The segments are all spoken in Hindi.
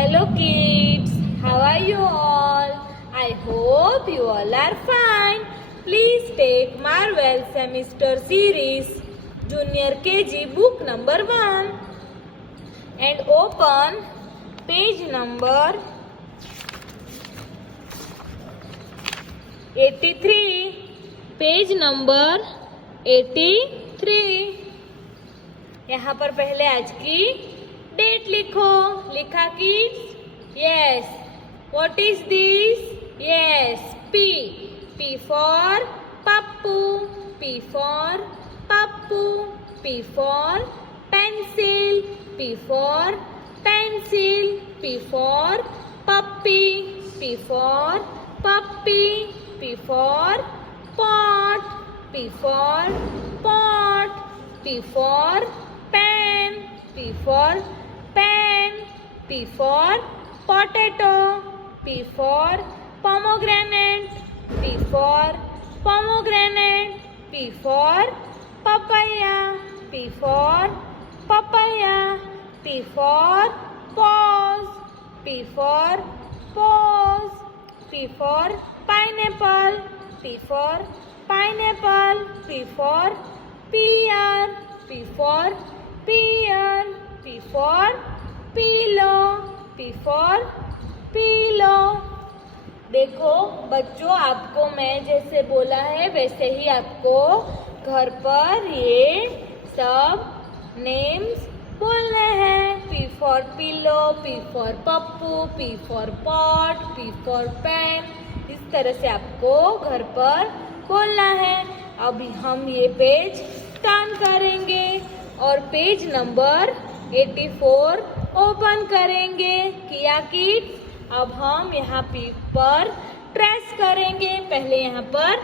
Hello kids, how are you all? I hope you all are fine. Please take Marvel Semester Series Junior KG book number 1 and open page number 83. Page number 83। यहाँ पर पहले आज की डेट लिखो। लिखा kids? Yes. What is this? Yes, P. P for Pappu. P for Pappu. P for pencil. P for pencil. P for puppy. P for puppy. P for pot. P for pot. P for pen. P for pen. P for potato. P for pomegranate. P for pomegranate. P for papaya. P for papaya. P for pause. P for pause. P for pineapple. P for pineapple. P for pear. P for pear. P for pillow. P for pillow. देखो बच्चों, आपको मैं जैसे बोला है वैसे ही आपको घर पर ये सब नेम्स बोलने हैं। P for pillow, P for Pappu, P for pot, P for pen। इस तरह से आपको घर पर बोलना है। अभी हम ये पेज टर्न करेंगे और पेज नंबर 84 ओपन करेंगे। किया किड्स? अब हम यहाँ पर ट्रेस करेंगे। पहले यहाँ पर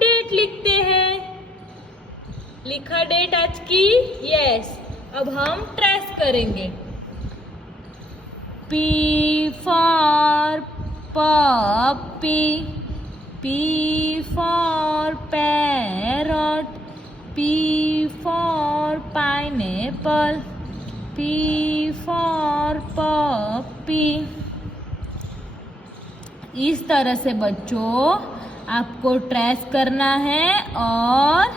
डेट लिखते हैं। लिखा डेट आज की? यस। अब हम ट्रेस करेंगे। P for puppy, P for parrot, P for pineapple, P for puppy। इस तरह से बच्चों आपको ट्रेस करना है और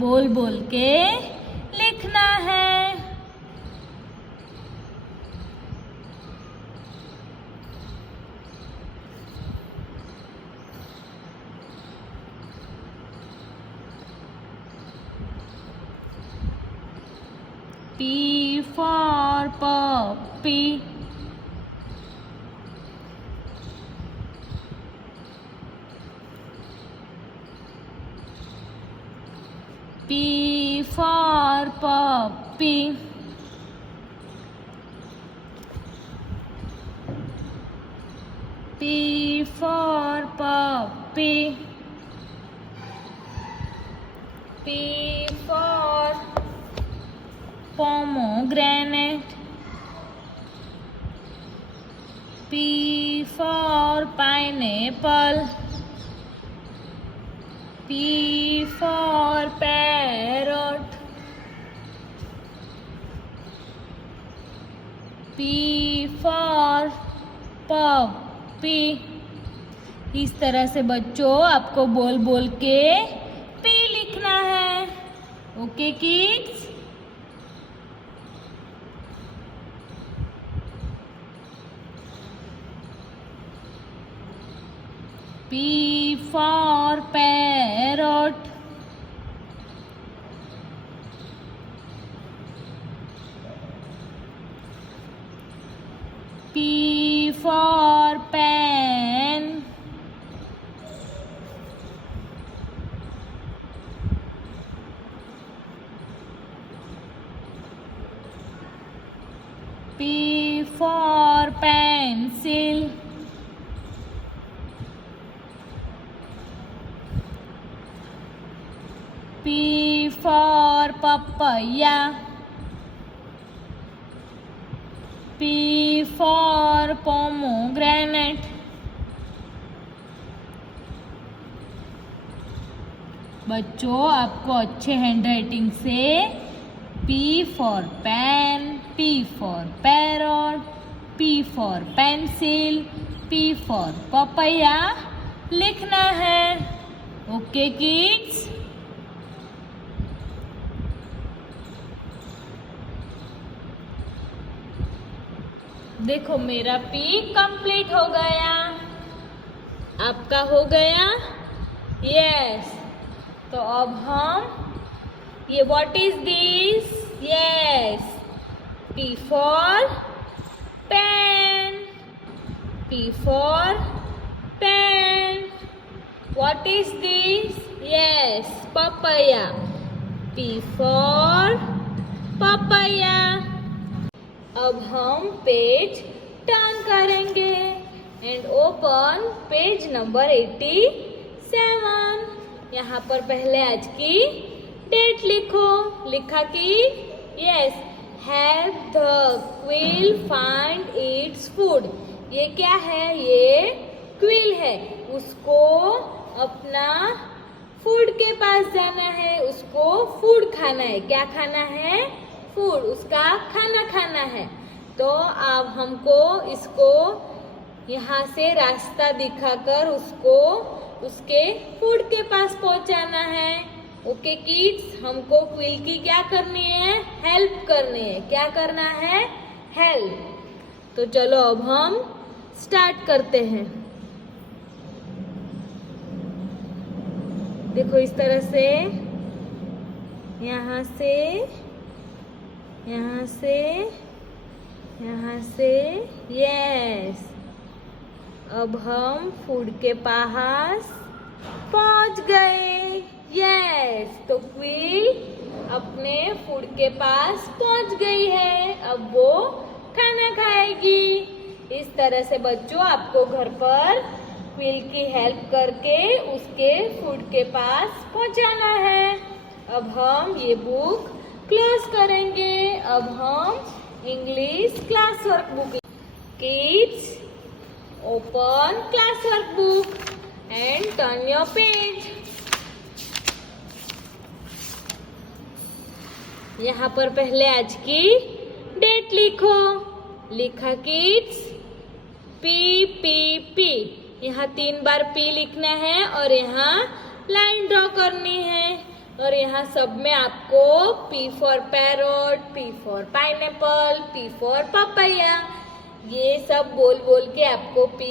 बोल बोल के लिखना है। P for puppy, P for puppy, P for puppy, P for pomegranate, P for pineapple, P for parrot, P for puppy। इस तरह से बच्चों आपको बोल बोल के पी लिखना है। Okay kids? P for parrot, P for pen, P for pencil, P for papaya, P for pomegranate, बच्चों आपको अच्छे हैंडराइटिंग से P for pen, P for parrot, P for pencil, P for papaya लिखना है। ओके किड्स, देखो मेरा P कंप्लीट हो गया, आपका हो गया? यस। तो अब हम ये what is this? Yes, P for pen, P for pen. What is this? Yes, papaya, P for papaya। अब हम पेज टर्न करेंगे एंड ओपन पेज नंबर 87। यहाँ पर पहले आज की डेट लिखो। लिखा कि yes, help the quill find its food. ये क्या है? ये क्विल है, उसको अपना फूड के पास जाना है, उसको फूड खाना है। क्या खाना है? फूड, उसका खाना खाना है। तो अब हमको इसको यहाँ से रास्ता दिखाकर उसको उसके फूड के पास पहुँचाना है। ओके किड्स, हमको क्विल की क्या करनी है? हेल्प करनी है। क्या करना है? हेल्प। तो चलो अब हम स्टार्ट करते हैं। देखो इस तरह से, यहाँ से, यहाँ से, यहाँ से, यस। अब हम फूड के पास पहुंच गए। यस, तो क्विल अपने फूड के पास पहुंच गई है। अब वो खाना खाएगी। इस तरह से बच्चों आपको घर पर क्विल की हेल्प करके उसके फूड के पास पहुंचाना है। अब हम ये बुक क्लोज करेंगे। अब हम English class work book. Kids, open class work book and turn your page. यहाँ पर पहले आज की डेट लिखो। लिखा किड्स? P P P. यहाँ 3 बार P लिखना है और यहाँ लाइन ड्रॉ करनी है। और यहाँ सब में आपको P for parrot, P for pineapple, P for papaya, ये सब बोल बोल के आपको P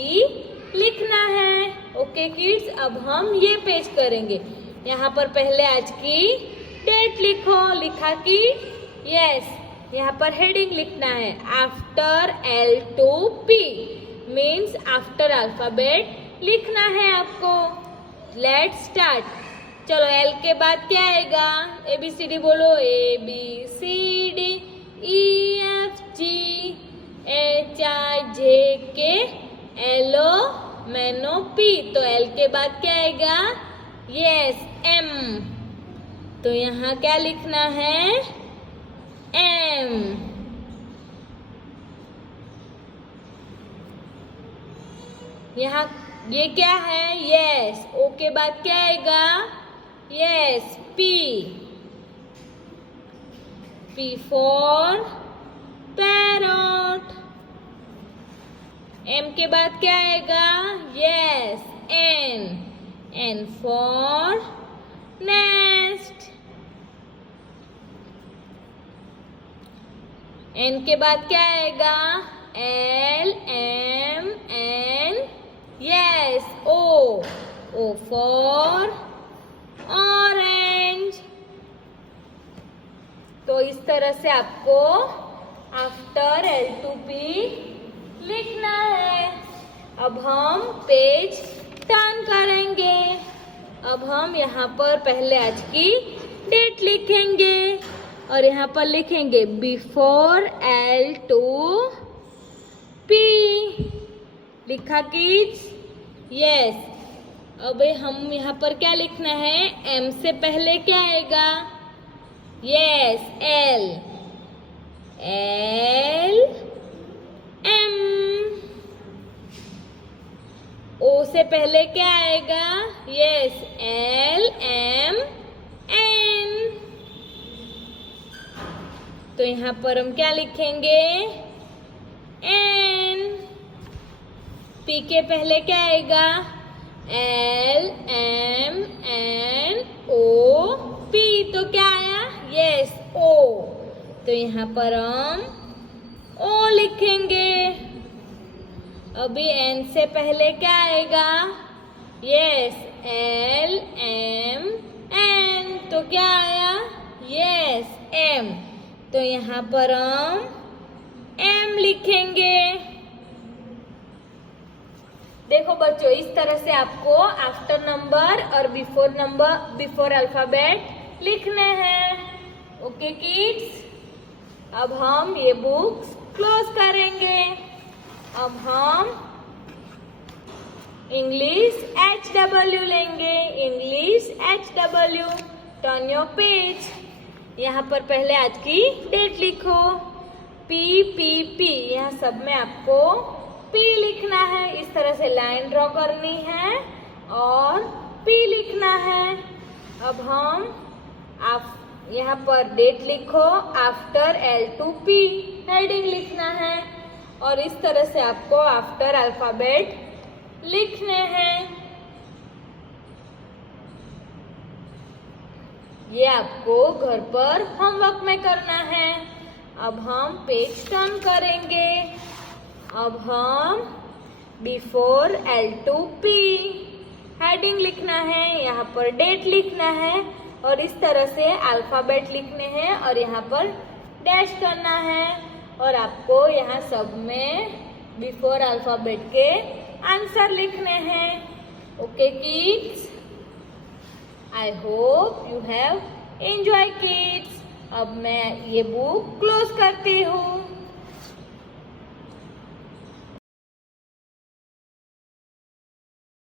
लिखना है। ओके किड्स, अब हम ये पेज करेंगे। यहाँ पर पहले आज की डेट लिखो। लिखा कि यस, यहाँ पर हेडिंग लिखना है after L to P, means after alphabet लिखना है आपको। Let's start. चलो L के बाद क्या आएगा? ABCD बोलो। ABCD EFG HIJK LMNOP। तो L के बाद क्या आएगा? Yes, M। तो यहाँ क्या लिखना है? M। यहाँ ये क्या है? यस। O के बाद क्या आएगा? Yes, P। P for parrot. M के बाद क्या आएगा? Yes, N। N for nest. N के बाद क्या आएगा? L M N, yes, O। O for orange. तो इस तरह से आपको आफ्टर L to P लिखना है। अब हम पेज टर्न करेंगे। अब हम यहाँ पर पहले आज की डेट लिखेंगे और यहाँ पर लिखेंगे बिफोर L to P। लिखा किड्स? यस। अब हम यहाँ पर क्या लिखना है? M से पहले क्या आएगा? Yes, L। L M। O से पहले क्या आएगा? Yes, L M N। तो यहाँ पर हम क्या लिखेंगे? N। पी के पहले क्या आएगा? L M N O P। तो क्या आया? Yes, O। तो यहाँ पर हम O लिखेंगे। अभी N से पहले क्या आएगा? Yes, L M N। तो क्या आया? Yes, M। तो यहाँ पर हम M लिखेंगे। देखो बच्चों, इस तरह से आपको आफ्टर नंबर और बिफोर अल्फाबेट लिखने हैं। ओके किड्स, अब हम ये बुक्स क्लोज करेंगे। अब हम इंग्लिश HW लेंगे। English HW, turn your page. यहाँ पर पहले आज की डेट लिखो। P यहाँ सब में आपको P लिखना है। इस तरह से लाइन ड्रॉ करनी है और P लिखना है। अब हम यहाँ पर डेट लिखो। आफ्टर L2P हेडिंग लिखना है और इस तरह से आपको आफ्टर अल्फाबेट लिखने हैं। ये आपको घर पर होमवर्क में करना है। अब हम पेज टर्न करेंगे। अब हम बिफोर L2P हेडिंग लिखना है, यहाँ पर डेट लिखना है और इस तरह से अल्फाबेट लिखने हैं और यहाँ पर डैश करना है और आपको यहाँ सब में बिफोर अल्फाबेट के आंसर लिखने हैं। Okay kids, I hope you have enjoy kids. अब मैं ये बुक क्लोज करती हूँ।